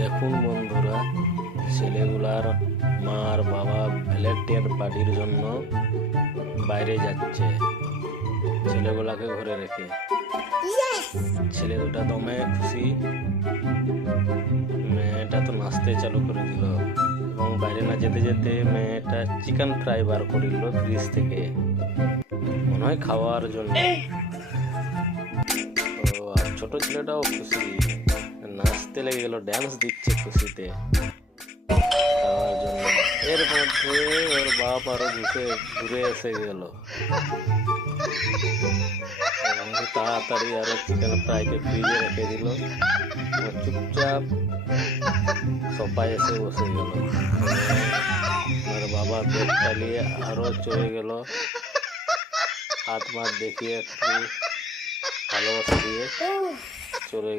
দেখুন বন্ধুরা, ছেলেগুলার মা আর বাবা ভলেন্টিয়ার পার্টির জন্য বাইরে যাচ্ছে ছেলেগুলাকে ঘরে রেখে। ছেলে দুটা দমে খুশি। মেয়েটা তো নাচতে চালু করে দিল এবং বাইরে না যেতে যেতে মেয়েটা চিকেন ফ্রাই বার করিল ফ্রিজ থেকে, মনে হয় খাওয়ার জন্য। তো আর ছোট ছেলেটাও খুশি, নাচতে লেগে গেল, ড্যান্স দিচ্ছে খুশিতে খাওয়ার জন্য। এর মধ্যে ওর বাপ আরো ঘুরে এসে গেল এবং তাড়াতাড়ি আরো চিকেন ফ্রাইকে ফ্রিজে রেখে দিল। চুপচাপ সোফায় এসে বসে গেল। আর বাবা পেট চালিয়ে আরো চলে গেল, হাত মাত দেখিয়ে একটু ভালোবাসা দিয়ে চলে